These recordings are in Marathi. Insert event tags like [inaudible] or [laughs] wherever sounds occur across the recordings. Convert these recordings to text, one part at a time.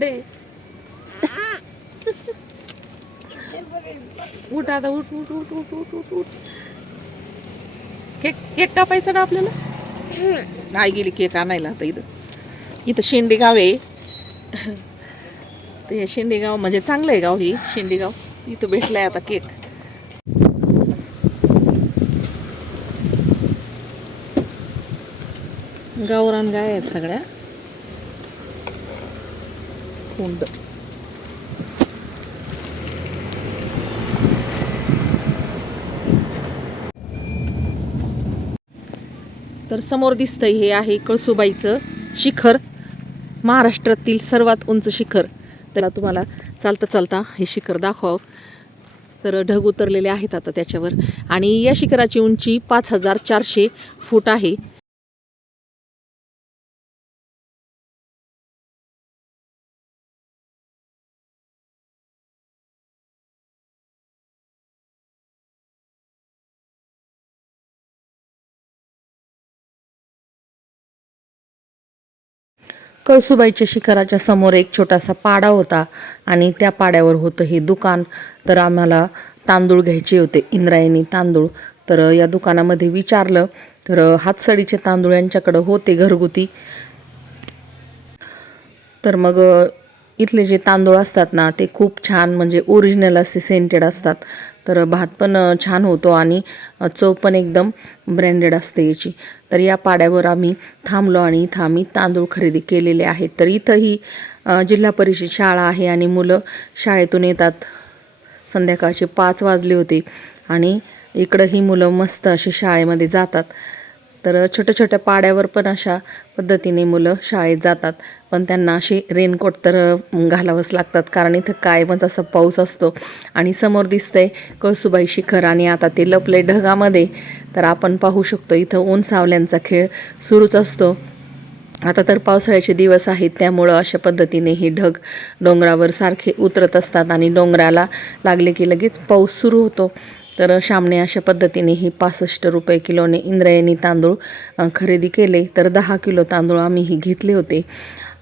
बर्थडे उठ आता उठ उठ उठ उठ उठ उठ उठ. केक केक कापायचा ना आपल्याला? नाही गेली केक आणायला आता इथं. इथं शेंडी गाव आहे. तर हे शेंडी गाव म्हणजे चांगलं आहे गाव ही शेंडी गाव इथं भेटलाय आता केक. गावरान गाय आहेत सगळ्या. कोंड तर समोर दिसतंय हे आहे कळसुबाईचं शिखर महाराष्ट्रातील सर्वात उंच शिखर. त्याला तुम्हाला चालता चालता हे शिखर दाखवावं. तर ढग उतरलेले आहेत आता त्याच्यावर. आणि या शिखराची उंची पाच हजार चारशे फूट आहे. कळसुबाईच्या शिखराच्या समोर एक छोटासा पाडा होता आणि त्या पाड्यावर होतं हे दुकान. तर आम्हाला तांदूळ घ्यायचे होते इंद्रायणी तांदूळ. तर या दुकानामध्ये विचारलं तर हातसडीचे तांदूळ यांच्याकडं होते घरगुती. तर मग इथले जे तांदूळ असतात ना ते खूप छान म्हणजे ओरिजिनल असे सेंटेड असतात. तर भात पण छान होतो आणि चव पण एकदम ब्रँडेड असते याची. तर या पाड्यावर आम्ही थांबलो आणि इथं आम्ही तांदूळ खरेदी केलेले आहेत. तर इथंही जिल्हा परिषद शाळा आहे आणि मुलं शाळेतून येतात. संध्याकाळचे पाच वाजले होते आणि इकडं ही मुलं मस्त अशी शाळेमध्ये जातात. तर छोट्या छोट्या पाड्यावर पण अशा पद्धतीने मुलं शाळेत जातात. पण त्यांना अशी रेनकोट तर घालावंच लागतात. कारण इथं कायमच असा पाऊस असतो आणि समोर दिसतंय कळसुबाई शिखर आणि आता ते लपले ढगामध्ये. तर आपण पाहू शकतो इथं ऊन सावल्यांचा खेळ सुरूच असतो. आता तर पावसाळ्याचे दिवस आहेत. त्यामुळं अशा पद्धतीने हे ढग डोंगरावर सारखे उतरत असतात आणि डोंगराला लागले की लगेच पाऊस सुरू होतो. तर श्यामने अशा पद्धतीने हे पासष्ट रुपये किलोने इंद्रायणी तांदूळ खरेदी केले. तर दहा किलो तांदूळ आम्ही ही घेतले होते.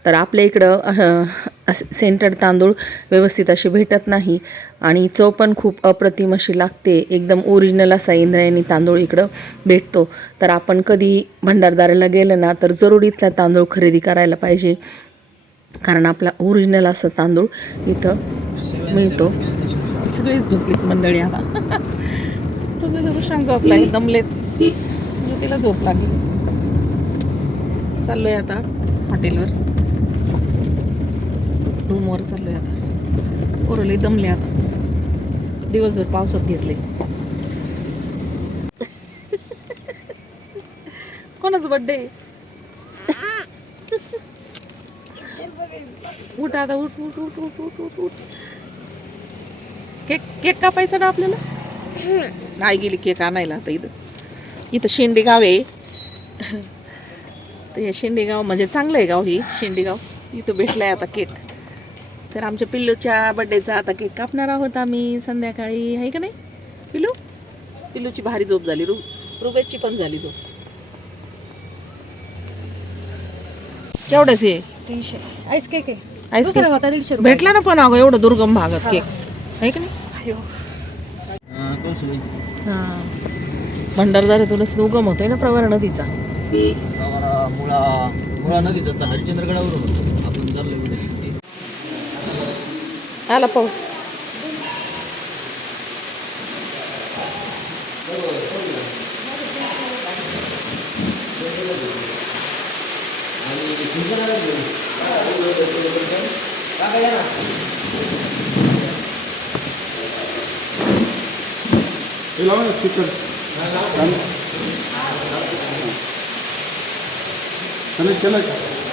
तर आपल्या इकडं सेंटर तांदूळ व्यवस्थित असे भेटत नाही आणि चव पण खूप अप्रतिम अशी लागते. एकदम ओरिजिनल असा इंद्रायणी तांदूळ इकडं भेटतो. तर आपण कधी भंडारदाराला गेलं ना तर जरूर इथला तांदूळ खरेदी करायला पाहिजे. कारण आपला ओरिजिनल असा तांदूळ इथं मिळतो. सगळीच झोपलीत मंडळी [laughs] आता सांग झोपलाय दमलेत. ज्योतीला तिला झोप लागली. चाललोय आता हॉटेलवर. रूमवर चाललोय आता. ओरले दमले आता. दिवसभर पावसात भिजले. कोणाचा बड्डे उठ आता उठ उठ उठ उठ उठ उठ उठ केक केक कापायचा ना आपल्याला? नाही गेली केक आणायला आता इथं. इथं शेंडी गाव आहे. तर हे शेंडी गाव म्हणजे चांगलं आहे गाव ही शेंडी गाव इथं भेटलाय आता केक. तर आमच्या पिल्लूच्या बड्डेचा आता केक कापणार आहोत आम्ही संध्याकाळी आहे का नाही? पिल्लू? पिल्लूची भारी झोप झाली रु रुबेशची पण झाली झोप. केवढंच आहे तीनशे. आईस केक आहे. आईस? होता दीडशे भेटला ना पण अगं एवढं दुर्गम भागात केक. आहे का नाही? भंडारदार सोयीची हां भंडारदारातूनच उगम होतोय ना प्रवरा नदीचा? मुळा मुळा नदीचा आला पाऊस. आणि એ લાવો ને સ્પીકર તમે ચલા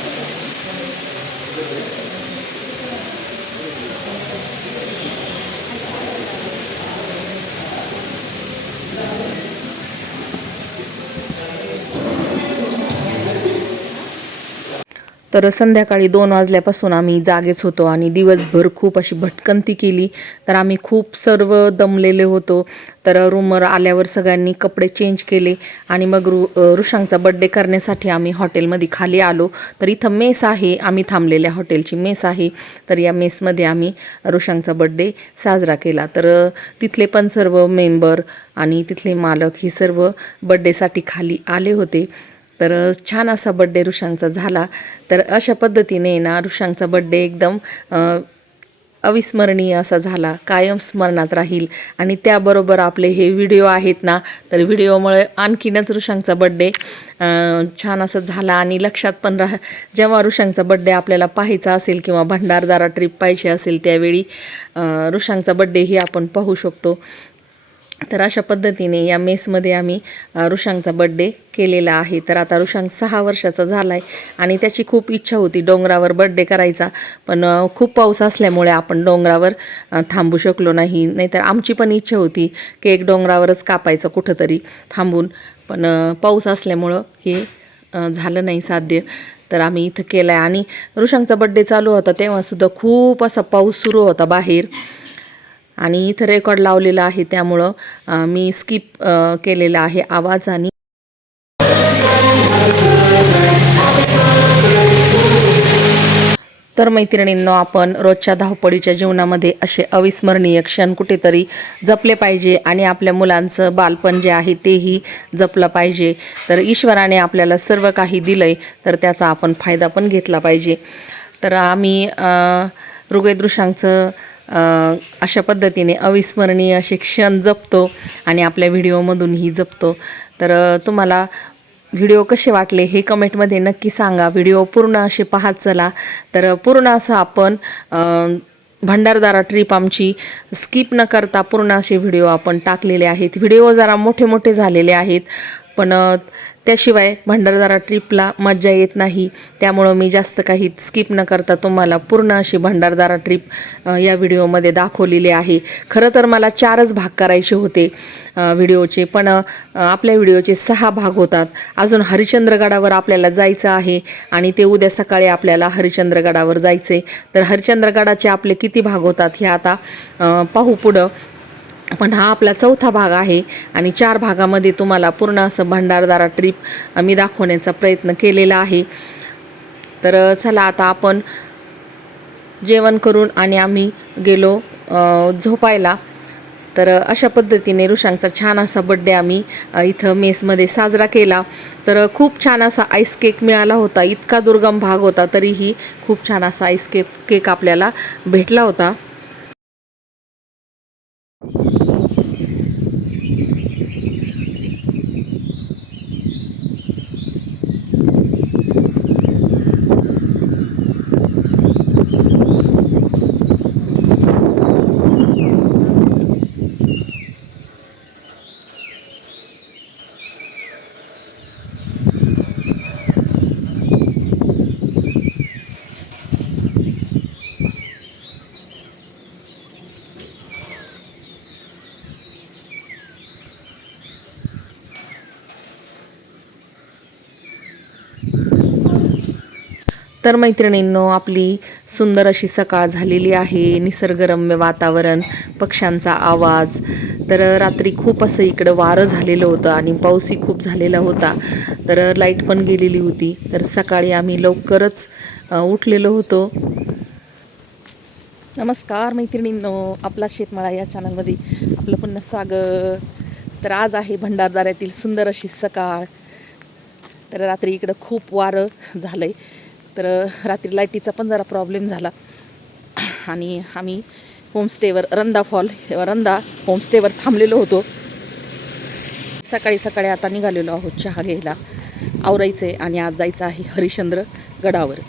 तर संध्याकाळी दोन वाजल्यापासून आम्ही जागेच होतो आणि दिवसभर खूप अशी भटकंती केली. तर आम्ही खूप सर्व दमलेले होतो. तर रूमवर आल्यावर सगळ्यांनी कपडे चेंज केले आणि मग रु ऋषांगचा बड्डे करण्यासाठी आम्ही हॉटेलमध्ये खाली आलो. तर इथं मेस आहे. आम्ही थांबलेल्या हॉटेलची मेस आहे. तर या मेसमध्ये आम्ही ऋषांगचा बड्डे साजरा केला. तर तिथले पण सर्व मेंबर आणि तिथले मालक हे सर्व बड्डेसाठी खाली आले होते. तर छान असा बड्डे ऋषांचा झाला. तर अशा पद्धतीने ना ऋषांचा बड्डे एकदम अविस्मरणीय असा झाला. कायम स्मरणात राहील. आणि त्याबरोबर आपले हे व्हिडिओ आहेत ना तर व्हिडिओमुळे आणखीनच ऋषांचा बड्डे छान असं झाला. आणि लक्षात पण राह जेव्हा ऋषांचा बड्डे आपल्याला पाहायचा असेल किंवा भंडारदारा ट्रिप पाहिजे असेल त्यावेळी ऋषांचा बड्डेही आपण पाहू शकतो. तर अशा पद्धतीने या मेसमध्ये आम्ही ऋषांगचा बड्डे केलेला आहे. तर आता ऋषांग सहा वर्षाचा झाला आहे आणि त्याची खूप इच्छा होती डोंगरावर बड्डे करायचा. पण खूप पाऊस असल्यामुळे आपण डोंगरावर थांबू शकलो नाही. नाहीतर आमची पण इच्छा होती केक डोंगरावरच कापायचं कुठंतरी थांबून. पण पाऊस असल्यामुळं हे झालं नाही साध्य. तर आम्ही इथं केलं आहे आणि ऋषांगचा बड्डे चालू होता तेव्हासुद्धा खूप असा पाऊस सुरू होता बाहेर. आणि इथं रेकॉर्ड लावलेला आहे त्यामुळं मी स्किप केलेला आहे आवाज आणि तर मैत्रिणींनो आपण रोजच्या धावपळीच्या जीवनामध्ये असे अविस्मरणीय क्षण कुठेतरी जपले पाहिजे आणि आपल्या मुलांचं बालपण जे आहे तेही जपलं पाहिजे. तर ईश्वराने आपल्याला सर्व काही दिलंय तर त्याचा आपण फायदा पण घेतला पाहिजे. तर आम्ही ऋग्वेदृशांचं अशा पद्धतीने अविस्मरणीय असे क्षण जपतो आणि आपल्या व्हिडिओमधूनही जपतो. तर तुम्हाला व्हिडिओ कसे वाटले हे कमेंटमध्ये नक्की सांगा. व्हिडिओ पूर्ण असे पाहत चला. तर पूर्ण असं आपण भंडारदारा ट्रिप आमची स्किप न करता पूर्ण असे व्हिडिओ आपण टाकलेले आहेत. व्हिडिओ जरा मोठे मोठे झालेले आहेत. पण त्याशिवाय भंडारदारा ट्रिपला मज्जा येत नाही. त्यामुळं मी जास्त काही स्किप न करता तुम्हाला पूर्ण अशी भंडारदारा ट्रिप या व्हिडिओमध्ये दाखवलेली आहे. खरं तर मला चारच भाग करायचे होते व्हिडिओचे पण आपल्या व्हिडिओचे सहा भाग होतात. अजून हरिश्चंद्रगडावर आपल्याला जायचं आहे आणि ते उद्या सकाळी आपल्याला हरिश्चंद्रगडावर जायचे तर हरिचंद्रगडाचे आपले किती भाग होतात हे आता पाहू पुढं. पण हा आपला चौथा भाग आहे आणि चार भागामध्ये तुम्हाला पूर्ण असं भंडारदारा ट्रिप मी दाखवण्याचा प्रयत्न केलेला आहे. तर चला आता आपण जेवण करून आणि आम्ही गेलो झोपायला. तर अशा पद्धतीने ऋषांचा छान असा बड्डे आम्ही इथं मेसमध्ये साजरा केला. तर खूप छान असा आईस केक मिळाला होता. इतका दुर्गम भाग होता तरीही खूप छान असा आईस केक केक आपल्याला भेटला होता. तर मैत्रिणींनो आपली सुंदर अशी सकाळ झालेली आहे. निसर्गरम्य वातावरण पक्ष्यांचा आवाज. तर रात्री खूप असं इकडं वारं झालेलं होतं आणि पाऊसही खूप झालेला होता. तर लाइट पण गेलेली होती. तर सकाळी आम्ही लवकरच उठलेलो होतो. नमस्कार मैत्रिणींनो आपला शेतमाळा या चॅनलमध्ये आपलं पुन्हा स्वागत. तर आज आहे भंडारदाऱ्यातील सुंदर अशी सकाळ. तर रात्री इकडं खूप वारं झालं आहे तर रात्री लाईटीचा पण जरा प्रॉब्लेम झाला. आणि आम्ही होमस्टेवर रंदा फॉल रंदा होमस्टेवर थांबलेलो होतो. सकाळी सकाळी आता निघालेलो आहोत चहा घ्यायला. आवरायचं आहे आणि आज जायचं आहे हरिश्चंद्र गडावर.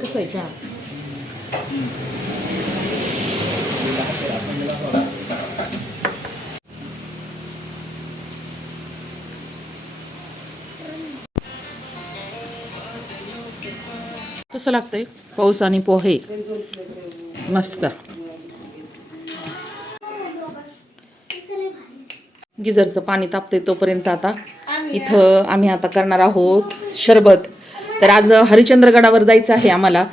कसं आहे चहा? कसं लागतंय? पाऊस आणि पोहे. मस्त. गिझरचं पाणी तापते तोपर्यंत आता. इथं आम्ही आता करणार आहोत शरबत. तर आज हरिश्चंद्रगडावर जायचं आहे आम्हाला.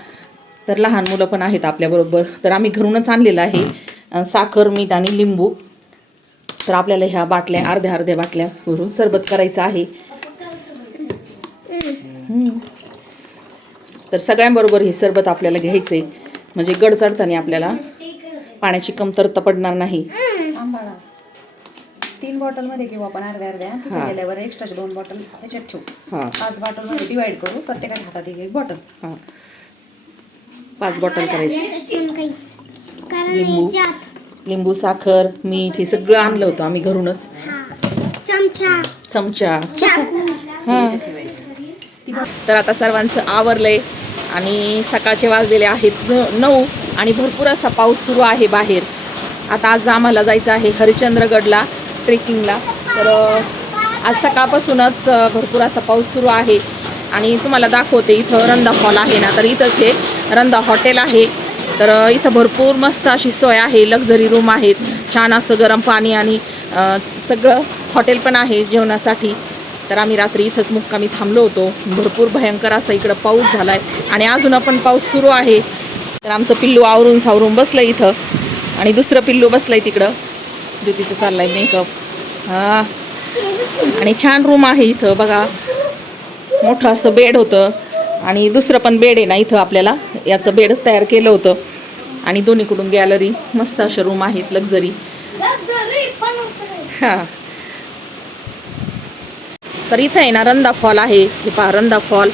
तर लहान मुलं पण आहेत आपल्याबरोबर तर आम्ही घरूनच आणलेलं आहे. साखर मीठ आणि लिंबू. तर आपल्याला ह्या बाटल्या अर्ध्या अर्ध्या बाटल्या भरून सरबत करायचं आहे. तर सगळ्यांबरोबर हे सरबत आपल्याला घ्यायचं आहे म्हणजे गड चढताना आपल्याला पाण्याची कमतरता पडणार नाही. आंबाळा. तीन बॉटलमध्ये घेऊ आपण अर्ध्या अर्ध्या. तिथे हा. गेल्यावर एक्स्ट्राचे दोन बॉटल ह्याच्यात ठेवू. हां. पाच बॉटलमध्ये डिवाइड करू. प्रत्येकाच्या हातात एक एक बॉटल. हां. पाच बॉटल करायची. कारण लिंबू. लिंबू साखर मीठ हे सगळं आणलं होतं आम्ही घरूनच. चमचा. चमचा. चाकू. हां. तर आता सर्वांचं आवरलंय. आणि सकाळचे वाजलेले आहेत न- नऊ आणि भरपूर असा पाऊस सुरू आहे बाहेर. आता आज आम्हाला जायचं आहे हरिचंद्रगडला ट्रेकिंगला तर आज सकाळपासूनच भरपूर असा पाऊस सुरू आहे. आणि तुम्हाला दाखवते इथं रंदा हॉल आहे ना तर इथंच हे रंदा हॉटेल आहे. तर इथं भरपूर मस्त अशी सोय आहे लक्झरी रूम आहेत. छान असं गरम पाणी आणि सगळं हॉटेल पण आहे जेवणासाठी. तर आम्ही रात्री इथंच मुक्कामी थांबलो होतो. भरपूर भयंकर असा इकडं पाऊस झाला आहे आणि अजून पण पाऊस सुरू आहे. तर आमचं पिल्लू आवरून सावरून बसलं इथं. आणि दुसरं पिल्लू बसलंय तिकडं. ज्योतीचं चाललंय मेकअप हां. आणि छान रूम आहे इथं बघा. मोठं असं बेड होतं. आणि दुसरं पण बेड आहे ना इथं आपल्याला. याचं बेड तयार केलं होतं. आणि दोन्हीकडून गॅलरी मस्त अशा रूम आहेत लक्झरी हां. तर इथं आहे ना रंदा फॉल आहे. हे पहा रंदा फॉल.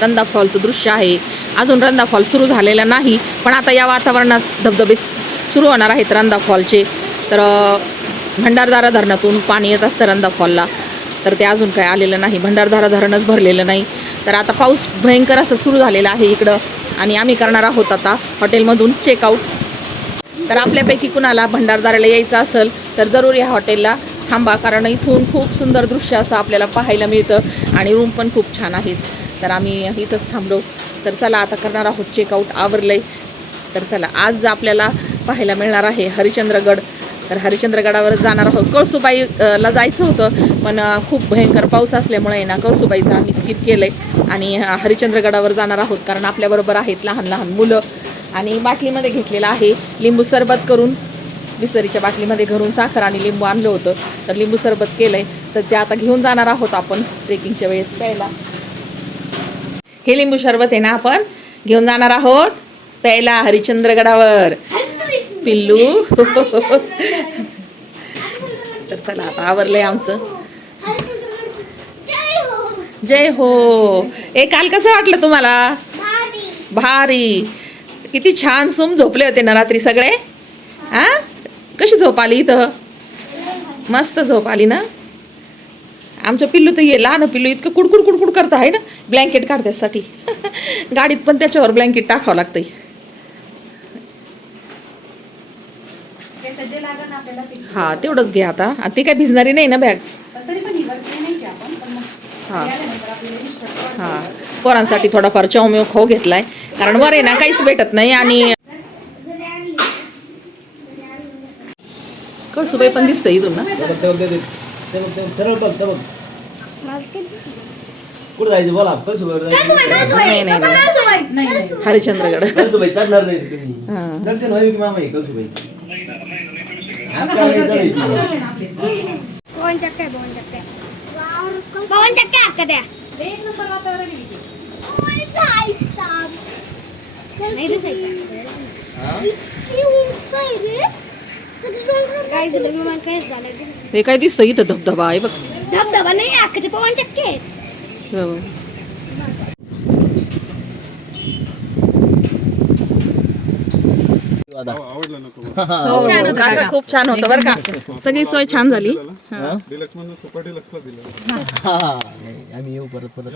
रंदा फॉलचं दृश्य आहे. अजून रंदा फॉल सुरू झालेला नाही पण आता या वातावरणात धबधबे सुरू होणार आहेत रंदा फॉलचे. तर भंडारदारा धरणातून पाणी येत असतं रंदा फॉलला. तर ते अजून काय आलेलं नाही. भंडारदारा धरणच भरलेलं नाही. तर आता पाऊस भयंकर असं सुरू झालेला आहे इकडं. आणि आम्ही करणार आहोत आता हॉटेलमधून चेकआउट तर आपल्यापैकी कुणाला भंडारदाराला यायचं असेल तर जरूर या हॉटेलला थांबा कारण इथून खूप सुंदर दृश्य असं आपल्याला पाहायला मिळतं आणि रूम पण खूप छान आहेत. तर आम्ही इथंच थांबलो. तर चला आता करणार आहोत चेकआउट आवरलंय. तर चला आज आपल्याला पाहायला मिळणार आहे हरिश्चंद्रगड तर हरिश्चंद्रगडावर जाणार आहोत. कळसुबाईला जायचं होतं पण खूप भयंकर पाऊस असल्यामुळे ना कळसुबाईचं आम्ही स्किप केलं आहे आणि हरिचंद्रगडावर हरिश्चंद्रगडावर जाणार आहोत कारण आपल्याबरोबर आहेत लहान लहान मुलं. आणि बाटलीमध्ये घेतलेलं आहे लिंबू सरबत करून. बिसरीच्या बाटलीमध्ये घरून साखर आणि लिंबू आणलं होतं. तर लिंबू सरबत केलं आहे तर ते आता घेऊन जाणार आहोत आपण ट्रेकिंगच्या वेळेस प्यायला. हे लिंबू सरबत आहे ना आपण घेऊन जाणार आहोत प्यायला हरिश्चंद्रगडावर. पिल्लू. तर चला आता आवरलंय आमचं. जय हो. जय हो ए काल कसं वाटलं तुम्हाला? भारी. भारी. किती छान सूम झोपले होते ना रात्री सगळे? हा कशी झोप आली इथं? मस्त झोप आली ना? आमचं पिल्लू तर ये लहान पिल्लू इतकं कुडकुड कुडकुड करतं आहे ना? ब्लँकेट काढण्यासाठी. [laughs] गाडीत पण त्याच्यावर ब्लँकेट टाकावं लागतंय. हा तेवढंच घे आता. ती काय भिजणारी नाही ना बॅग ही हा. हा. पोरांसाठी थोडाफार चौमेव खाऊ घेतलाय. कारण वर आहे ना काहीच भेटत नाही आणि कळसुबाई पण दिसतं इथून ना? सरळ बघ बघ. कुठं जायचं? बोला. कळसुबाईवर जायचं? नाही नाही नाही. नाही नाही. हरिश्चंद्रगड कळसुबाई चढणार नाही तुम्ही. चढते ना मामा हे. पवन पवन पवन आपका द्या? एक नंबर वातावरण भाई साहब नहीं तो सही हा? रे. ते काय दिसतं इथं धबधबा? आहे बघ. धबधबा नाही अख्खे ते पवन चक्के. आहेत हो. हो, काका खूप छान होतं बरं का. सगळी सोय छान झाली. हा, आम्ही येऊ परत परत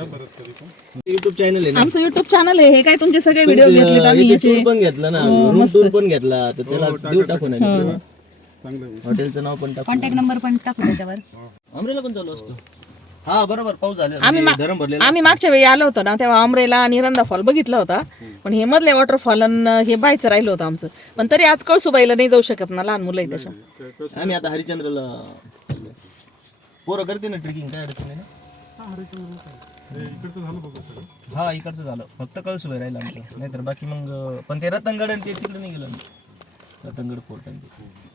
युट्यूब चॅनल आहे ना? आमचं युट्यूब चॅनल आहे. हे काय तुमचे सगळे व्हिडिओ घेतलेत आम्ही पण घेतला ना. टूर पण घेतला. तर त्याला देऊ टाकू ना चांगलं आहे. हॉटेलचं नाव पण टाकू. कॉन्टॅक्ट नंबर पण टाकू त्याच्यावर. अमरेला पण चालू असतो. हा बरोबर पाऊस झाला आम्ही मा- धरण भरलेला आम्ही मागच्या वेळी आलो होतो ना तेव्हा अमरेला आणि रंदा फॉल बघितला होता. पण हे मधले वॉटरफॉल हे बायचं राहिलं होतं आमचं. पण तरी आज कळसुबाईला नाही जाऊ शकत ना लहान मुलं आहे त्याच्या. आम्ही आता हरिश्चंद्रला चाललोय. पोरं करते ना ट्रेकिंग काय अडचण नाही ना? हे इकडचं झालं. हा इकडचं फक्त कळसुबाई राहिलं आमचं. नाहीतर बाकी मग अं, पण ते रतनगड आणि ते तिकडे नाही गेलं आम्ही. रतनगड फोर्ट आणि ते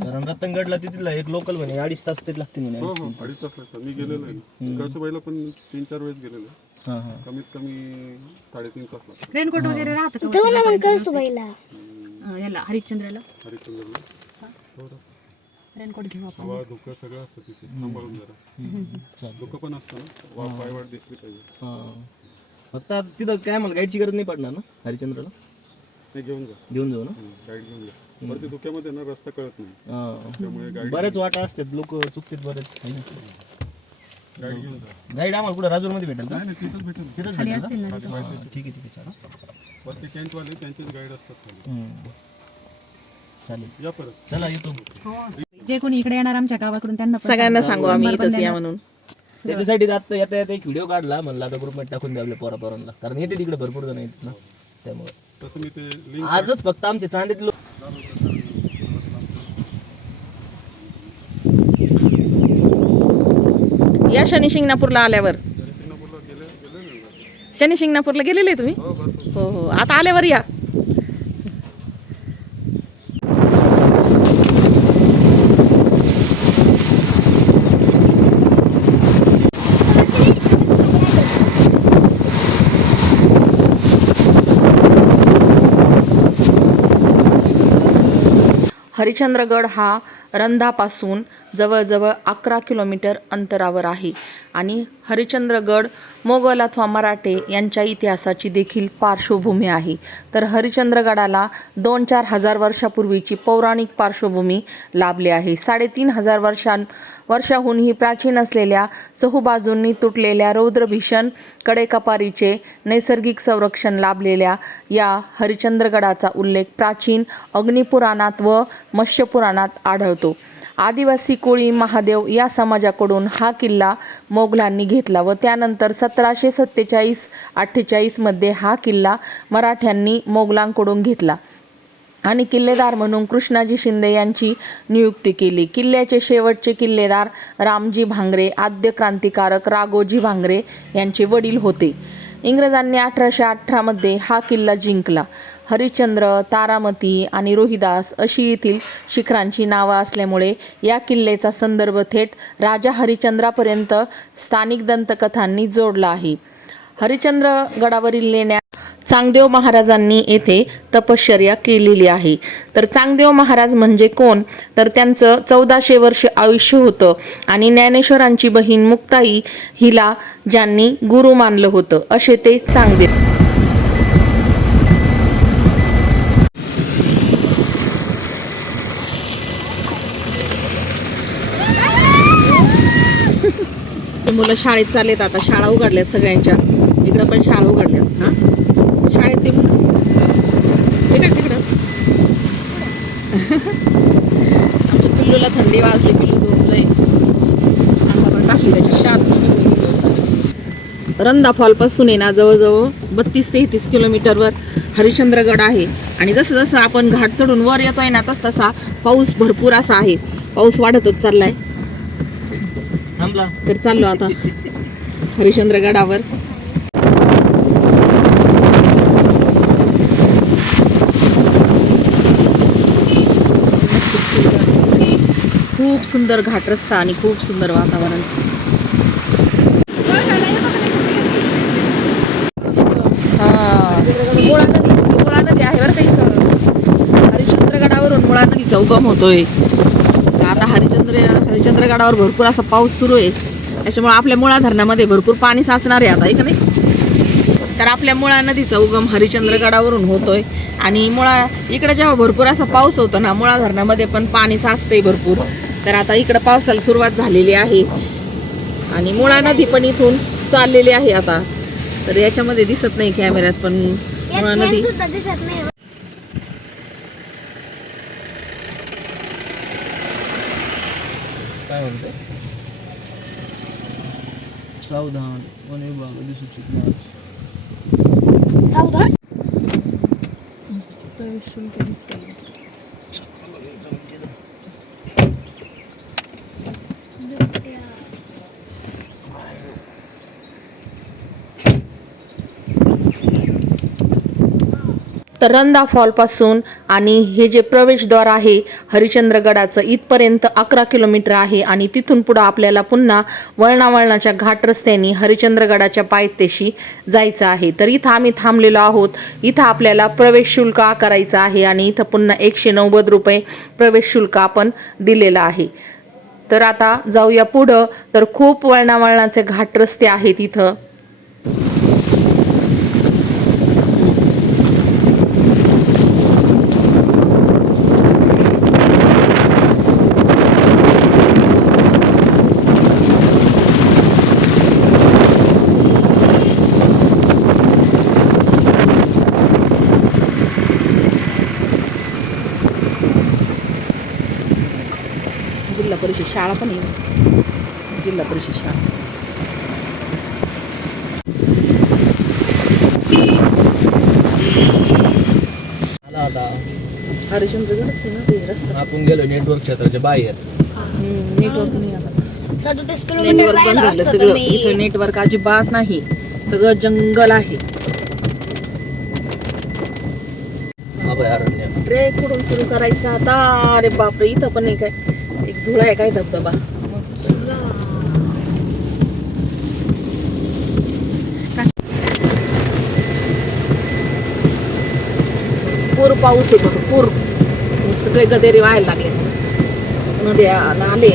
कारण रतनगडला तिथला एक लोकल म्हणे अडीच तास तरी लागते म्हणे. हो अडीच हो तास. अडीच तास लागतात. मी गेलेलो आहे. कळसुबाईला पण तीन चार वेळेस गेलेलो आहे. हा हा. कमीत कमी साडेतीन तास लागतात. रेनकोट वगैरे राहतं का? जाऊ ना मग कळसुबाईला अं, याला हरिश्चंद्रला? हरिश्चंद्रला? रेनकोट घेऊ आपण. हवा धुकं सगळं असतं तिथे. सांभाळून जरा. धुकं पण असतं ना? वा पायवाट दिसली पाहिजे. हा. फक्त आता तिथं काय मला गाईडची गरज नाही पडणार ना हरिश्चंद्रला? ते घेऊन जा. घेऊन जाऊ ना? गाईड घेऊन जा. धुक्यामध्ये ना रस्ता कळत नाही. हा. त्यामुळे बरेच वाटा असतात लोक चुकतात बरेच. गाईड घेऊन जा. गाईड आम्हाला कुठं राजूरमध्ये भेटेल का? नाही नाही तिथंच भेटेल. तिथंच भेटेल का? हा, ठीक आहे ठीक आहे चालेल. बरं ते टेंटवाले त्यांचेच गाईड असतात खाली. हम्म. चालेल. या परत. चला येतो. जे कोणी इकडे येणार आमच्या गावाकडून त्यांना पण सगळ्यांना सांगू आम्ही इथंच या म्हणून. त्याच्यासाठी आता येता येता एक व्हिडिओ काढला म्हणला आता ग्रुपमध्ये टाकून द्या आपल्या पोरा पोरांना कारण येते तिकडे भरपूर जण आहेत ना त्यामुळे. तसं मी ते लिंक आजच फक्त आमचे चांदीत लोक या शनी शिंगणापूरला आल्यावर. शनी शिंगणापूरला गेलेले तुम्ही? हो हो. आता आल्यावर या. हरिश्चंद्रगड हा रंधापासून जवळजवळ अकरा किलोमीटर अंतरावर आहे. आणि हरिश्चंद्रगड मोगल अथवा मराठे यांच्या इतिहासाची देखील पार्श्वभूमी आहे. तर हरिश्चंद्रगडाला दोन चार हजार वर्षापूर्वीची पौराणिक पार्श्वभूमी लाभली आहे. साडेतीन हजार वर्षां वर्षाहूनही प्राचीन असलेल्या चहूबाजूंनी तुटलेल्या रौद्रभीषण कडेकपारीचे नैसर्गिक संरक्षण लाभलेल्या या हरिश्चंद्रगडाचा उल्लेख प्राचीन अग्निपुराणात व मत्स्यपुराणात आढळतो. आदिवासी कोळी महादेव या समाजाकडून हा किल्ला मोगलांनी घेतला व त्यानंतर सतराशे सत्तेचाळीस अठ्ठेचाळीसमध्ये हा किल्ला मराठ्यांनी मोगलांकडून घेतला. आणि किल्लेदार म्हणून कृष्णाजी शिंदे यांची नियुक्ती केली. किल्ल्याचे शेवटचे किल्लेदार रामजी भांगरे आद्य क्रांतिकारक राघोजी भांगरे यांचे वडील होते. इंग्रजांनी अठराशे अठरामध्ये हा किल्ला जिंकला. हरिश्चंद्र तारामती आणि रोहिदास अशी येथील शिखरांची नावं असल्यामुळे या किल्ल्याचा संदर्भ थेट राजा हरिश्चंद्रापर्यंत स्थानिक दंतकथांनी जोडला आहे. हरिश्चंद्र गडावरील लेण्या चांगदेव महाराजांनी येथे तपश्चर्या केलेली आहे. तर चांगदेव महाराज म्हणजे कोण? तर त्यांचं चौदाशे वर्ष आयुष्य होतं आणि ज्ञानेश्वरांची बहीण मुक्ताई हिला ज्यांनी गुरु मानलं होतं असे ते चांगदेव मुलं शाळेत चाललेत आता शाळा उघडल्यात सगळ्यांच्या. इकडं पण शाळा उघडल्यात हा शाळेत ते मुलं तिकडं तिकडं आमच्या पिल्लूला थंडी वाजली पिल्लू झोपलंय अंगावर टाकली त्याची शाल. रंदा फॉलपासून आहे ना जवळजवळ बत्तीस तेहतीस किलोमीटरवर हरिश्चंद्रगड आहे. आणि जसं जसं आपण घाट चढून वर येतोय ना तस तसा पाऊस भरपूर असा आहे. पाऊस वाढतच चाललाय. थांबला. तर चाललो आता. हरिश्चंद्रगडावर. खूप सुंदर घाट रस्ता आणि खूप सुंदर वातावरण. हा. मुळा नदी मुळा नदी आहे बरं इथं. हरिश्चंद्रगडावरून मुळा नदीचा उगम होतोय. आता हरिश्चंद्र हरिश्चंद्रगडावर भरपूर असा पाऊस सुरू आहे. त्याच्यामुळे आपल्या मुळा धरणामध्ये भरपूर पाणी साचणार आहे आता ऐका नाही? तर आपल्या मुळा नदीचा उगम हरिश्चंद्रगडावरून होतोय. आणि मुळा इकडे जेव्हा भरपूर असा पाऊस होतो ना मुळा धरणामध्ये पण पाणी साचतंय भरपूर. तर आता इकडं पावसाला सुरुवात झालेली आहे. आणि मुळा नदी पण इथून चाललेली आहे आता. तर याच्यामध्ये दिसत नाही कॅमेऱ्यात पण मुळा नदी सुद्धा दिसत नाही. काय म्हणते? सावधान वन विभाग दिसू शकणार सावधान? तरंदा फॉलपासून आणि हे जे प्रवेशद्वार आहे हरिश्चंद्रगडाचं इथपर्यंत अकरा किलोमीटर आहे आणि तिथून पुढं आपल्याला पुन्हा वळणावळणाच्या घाट रस्त्याने हरिश्चंद्रगडाच्या पायथ्याशी जायचं आहे. तर इथं आम्ही थांबलेलो आहोत. इथं आपल्याला प्रवेश शुल्क आकारायचं आहे आणि इथं पुन्हा एकशे नव्वद रुपये प्रवेश शुल्क आपण दिलेलं आहे. तर आता जाऊया पुढं. तर खूप वळणावळणाचे घाट रस्ते आहेत इथं जिल्हा परिषद शाळा पण आहे जिल्हा परिषद शाळा. आहे ना ते रस्ता. आपण गेलो नेटवर्क क्षेत्राच्या बाहेर. नेटवर्क नाही आता सदोतीस किलोमीटर नेटवर्क बंद राहिलं झालं असतं सगळं. इथं नेटवर्क अजिबात नाही. सगळं जंगल आहे. अभयारण्य. ट्रेक कुठून सुरू करायचा आता? अरे बापरे इथं पण नाही काय एक झुळा आहे काय धबधबा? भरपूर पाऊस आहे भरपूर. सगळे गदेरे व्हायला लागले नद्या नाले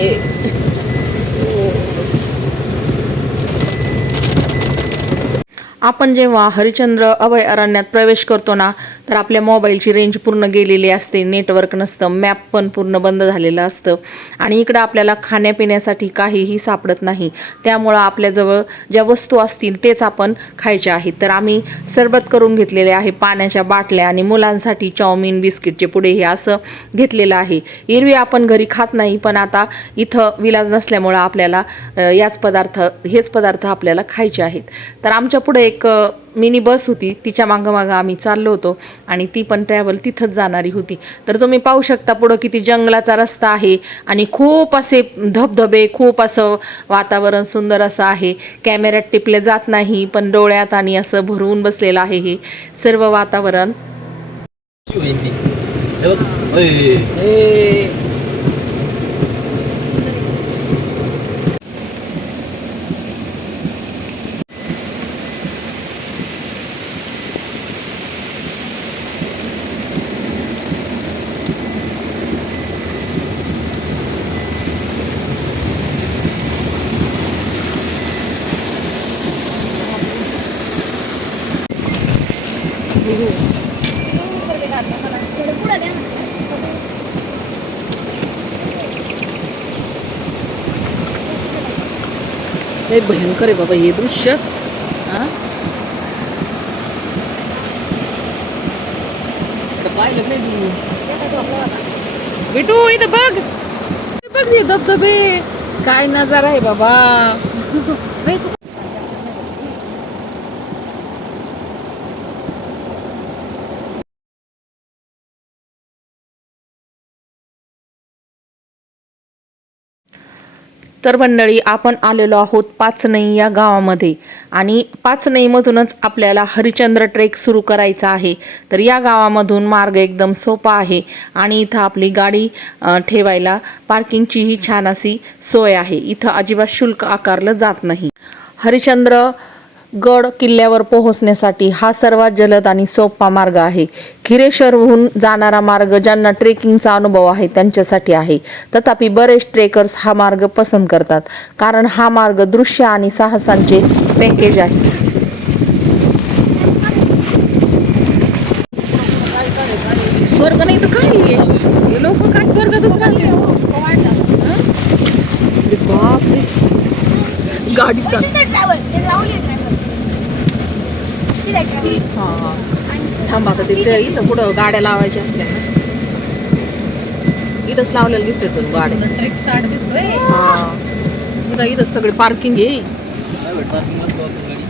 आपण जेव्हा हरिचंद्र अभयारण्यात प्रवेश करतो ना तर आपल्या मोबाईलची रेंज पूर्ण गेलेली असते. नेटवर्क नसतं. मॅप पण पूर्ण बंद झालेलं असतं. आणि इकडं आपल्याला खाण्यापिण्यासाठी काहीही सापडत नाही. त्यामुळं आपल्याजवळ ज्या वस्तू असतील तेच आपण खायच्या आहेत. तर आम्ही सरबत करून घेतलेले आहे. पाण्याच्या बाटल्या आणि मुलांसाठी चाऊमिन बिस्किटचे पुढे हे असं घेतलेलं आहे. एरवी आपण घरी खात नाही पण आता इथं विलाज नसल्यामुळं आपल्याला याच पदार्थ हेच पदार्थ आपल्याला खायचे आहेत. तर आमच्या पुढे एक अ, मिनी बस होती. तिच्या मागं मागं आम्ही चाललो होतो आणि ती पण ट्रॅव्हल तिथंच जाणारी होती. तर तुम्ही पाहू शकता पुढं किती जंगलाचा रस्ता आहे आणि खूप असे धबधबे खूप असं वातावरण सुंदर असं आहे. कॅमेऱ्यात टिपले जात नाही पण डोळ्यात आणि असं भरून बसलेलं आहे हे सर्व वातावरण. लय भयंकर आहे बाबा हे दृश्य. भेटू इथं बघ. बघ हे धबधबे. काय नजारा आहे बाबा. तर मंडळी आपण आलेलो आहोत पाचनई या गावामध्ये. आणि पाचनईमधूनच आपल्याला हरिचंद्र ट्रेक सुरू करायचा आहे. तर या गावामधून मार्ग एकदम सोपा आहे. आणि इथं आपली गाडी ठेवायला पार्किंगचीही छान अशी सोय आहे. इथं अजिबात शुल्क आकारलं जात नाही. हरिचंद्र गड किल्ल्यावर पोहोचण्यासाठी हा सर्वात जलद आणि सोपा मार्ग आहे. खिरेश्वरहून जाणारा मार्ग ज्यांना ट्रेकिंगचा अनुभव आहे त्यांच्यासाठी आहे. तथापि बरेच ट्रेकर्स हा मार्ग पसंत करतात कारण हा मार्ग दृश्य आणि साहसांचे पॅकेज आहे. स्वर्ग नाही तर काय हे? लोक काय स्वर्गातच राहिले हा. आणि थांबा आता तिथे इथं पुढं गाड्या लावायच्या असल्या ना. इथंच लावलेलं दिसते चल गाड्या. ट्रेक स्टार्ट दिसतोय. हा. इथं इथं सगळे पार्किंग आहे. आपण गाडी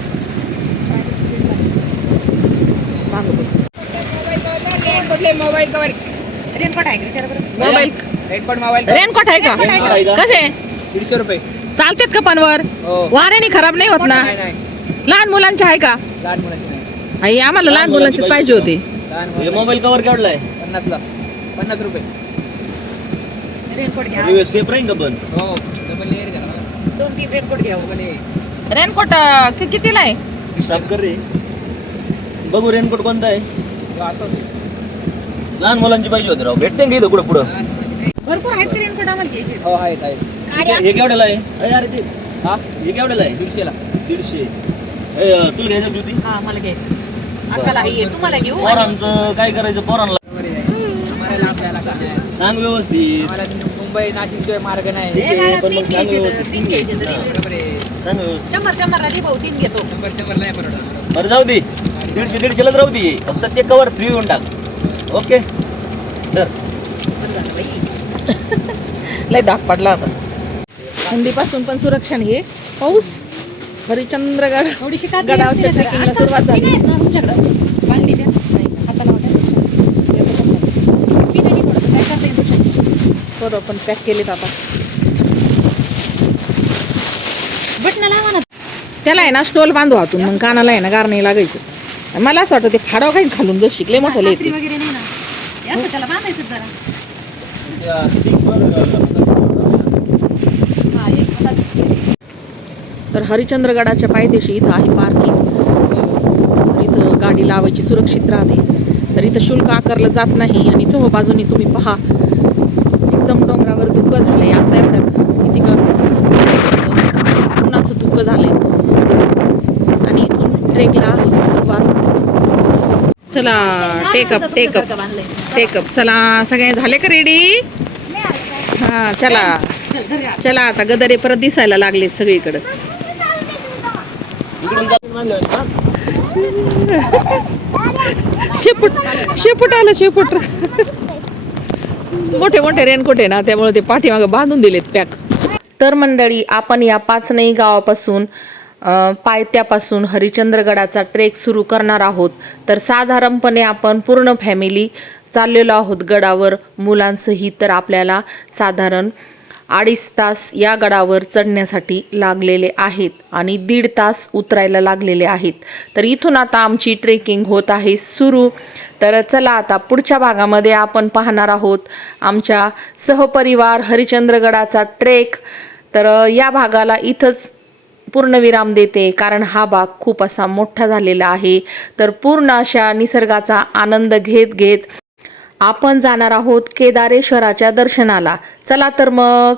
रेनकोट आहे का? मोबाईल मोबाईल रेनकोट आहे का? कसे? दीडशे रुपये. चालतेत का पनवर? हो. वाऱ्याने खराब नाही होत ना? नाही नाही. लहान मुलांचे आहे का? लहान मुलाची नाही. आई आम्हाला लहान मुलांचीच पाहिजे होती. लहान हे मुलं मोबाईल कवर केवढला आहे पन्नासला. पन्नास रुपये. रेनकोट घ्या. सेफ राहील का पण? हो डबल लेअर घ्या. दोन तीन रेनकोट घ्या. डबल रेनकोट कि- कितीला आहे? साफ कर रे. बघू रेनकोट कोणता आहे. असं होतं. लहान मुलांची पाहिजे होती राव. भेटते इथं कुठं पुढं भरपूर आहेत का रेनकोट आम्हाला घ्यायचे? हो आहेत आहेत. हे केवढ्याला आहे? अरे अरे ते. हा? हे केवढ्याला आहे? दीडशेला. दीडशे. तुला घ्यायचं होती होती हा मला घ्यायचं. अक्काला हे तुम्हाला घेऊ? पोरांचं काय करायचं? पोरांना आम्हाला लांब जायला लागणार नाही. सांग व्यवस्थित. आम्हाला मुंबई नाशिक शिवाय मार्ग नाही. ठीक हे आहे, गाड्या पण तीन मग सांग घ्यायचे तर व्यवस्थित. तीन घ्यायचे तर. तीन बरोबर आहे. सांग व्यवस्थित. शंभर शंभरला दे भाऊ तीन घेतो. शंभर शंभर नाही परवडत बरं जाऊ दे. दीडशे दीडशेलाच राहू दे. फक्त ते कवर फ्री होऊन टाक. ओके तर [laughs] लय दाग पडला होता थंडीपासून पण सुरक्षण हे. पाऊस. हरिश्चंद्रगड ना, ट्रेकिंगला सुरुवात झाली. नाही बरोबर पण पॅक केलेत आता. बटणं लावा ना. त्याला आहे ना स्टोल बांधू हातून. मग कानाला आहे ना गार नाही लागायचं. मला असं वाटतं ते फाडाव काही खालून जर शिकले मोठं कात्री येते वगैरे नाही ना हे असं त्याला बांधायचं जरा हा एक हातात तर हरिचंद्रगडाच्या पायदेशी इथं आहे पार्किंग तर इथं गाडी लावायची सुरक्षित राहते. तर इथं शुल्क आकारलं जात नाही आणि चोह बाजूनी तुम्ही पहा. एकदम डोंगरावर धुकं झालंय. आता एवढ्यात किती कुणाचं उन्हाचं धुकं झालंय? आणि इथून ट्रेकला होती सुरुवात. चला टेकअप टेकअप टेकअप चला सगळे झाले का रेडी हां चला. चला आता गदरे परत दिसायला लागले सगळीकडं. शेपूट शेपूट आलं शेपूट. मोठे मोठे रेनकोट आहे ना त्यामुळे ते पाठीमागे बांधून दिलेत पॅक. तर मंडळी आपण या पाचनई गावापासून पायत्यापासून पायथ्यापासून ट्रेक सुरू करणार आहोत. तर साधारणपणे आपण पूर्ण फॅमिली चाललेलो आहोत गडावर. मुलांसहित तर आपल्याला साधारण अडीच तास या गडावर चढण्यासाठी लागलेले आहेत आणि दीड तास उतरायला लागलेले आहेत. तर इथून आता आमची ट्रेकिंग होत आहे सुरू. तर चला आता पुढच्या भागामध्ये आपण पाहणार आहोत आमच्या सहपरिवार हरिचंद्रगडाचा ट्रेक. तर या भागाला इथंच पूर्णविराम देते कारण हा भाग खूप असा मोठा झालेला आहे. तर पूर्ण अशा निसर्गाचा आनंद घेत घेत आपण जाणार आहोत केदारेश्वराच्या दर्शनाला. चला तर मग.